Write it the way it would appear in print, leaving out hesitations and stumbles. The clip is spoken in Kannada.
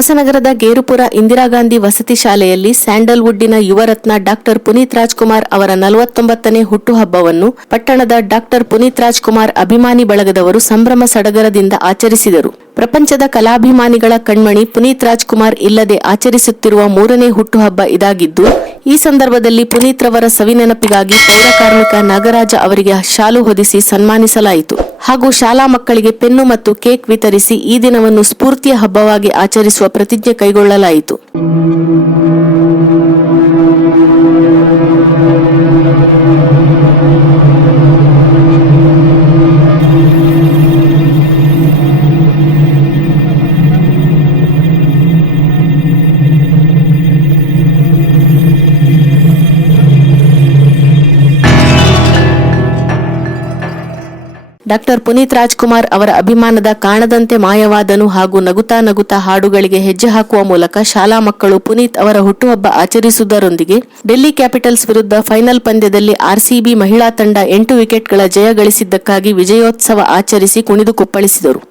ಹೊಸನಗರದ ಗೇರುಪುರ ಇಂದಿರಾ ಗಾಂಧಿ ವಸತಿ ಶಾಲೆಯಲ್ಲಿ ಸ್ಯಾಂಡಲ್ವುಡ್ಡಿನ ಯುವರತ್ನ ಡಾಕ್ಟರ್ ಪುನೀತ್ ರಾಜ್ಕುಮಾರ್ ಅವರ 49ನೇ ಹುಟ್ಟುಹಬ್ಬವನ್ನು ಪಟ್ಟಣದ ಡಾಕ್ಟರ್ ಪುನೀತ್ ರಾಜ್ಕುಮಾರ್ ಅಭಿಮಾನಿ ಬಳಗದವರು ಸಂಭ್ರಮ ಸಡಗರದಿಂದ ಆಚರಿಸಿದರು. ಪ್ರಪಂಚದ ಕಲಾಭಿಮಾನಿಗಳ ಕಣ್ಮಣಿ ಪುನೀತ್ ರಾಜ್ಕುಮಾರ್ ಇಲ್ಲದೆ ಆಚರಿಸುತ್ತಿರುವ 3ನೇ ಹುಟ್ಟುಹಬ್ಬ ಇದಾಗಿದ್ದು, ಈ ಸಂದರ್ಭದಲ್ಲಿ ಪುನೀತ್ ರವರ ಸವಿನೆನಪಿಗಾಗಿ ಪೌರ ಕಾರ್ಮಿಕ ನಾಗರಾಜ ಅವರಿಗೆ ಶಾಲು ಹೊದಿಸಿ ಸನ್ಮಾನಿಸಲಾಯಿತು. ಹಾಗೂ ಶಾಲಾ ಮಕ್ಕಳಿಗೆ ಪೆನ್ನು ಮತ್ತು ಕೇಕ್ ವಿತರಿಸಿ ಈ ದಿನವನ್ನು ಸ್ಫೂರ್ತಿಯ ಹಬ್ಬವಾಗಿ ಆಚರಿಸುವ ಪ್ರತಿಜ್ಞೆ ಕೈಗೊಳ್ಳಲಾಯಿತು. ಡಾಕ್ಟರ್ ಪುನೀತ್ ರಾಜ್ಕುಮಾರ್ ಅವರ ಅಭಿಮಾನದ ಕಾಣದಂತೆ ಮಾಯವಾದನು ಹಾಗೂ ನಗುತ್ತಾ ನಗುತ್ತಾ ಹಾಡುಗಳಿಗೆ ಹೆಜ್ಜೆ ಹಾಕುವ ಮೂಲಕ ಶಾಲಾ ಮಕ್ಕಳು ಪುನೀತ್ ಅವರ ಹುಟ್ಟುಹಬ್ಬ ಆಚರಿಸುವುದರೊಂದಿಗೆ ಡೆಲ್ಲಿ ಕ್ಯಾಪಿಟಲ್ಸ್ ವಿರುದ್ಧ ಫೈನಲ್ ಪಂದ್ಯದಲ್ಲಿ ಆರ್ಸಿಬಿ ಮಹಿಳಾ ತಂಡ 8 ವಿಕೆಟ್ಗಳ ಜಯ ಗಳಿಸಿದ್ದಕ್ಕಾಗಿ ವಿಜಯೋತ್ಸವ ಆಚರಿಸಿ ಕುಣಿದು ಕುಪ್ಪಳಿಸಿದರು.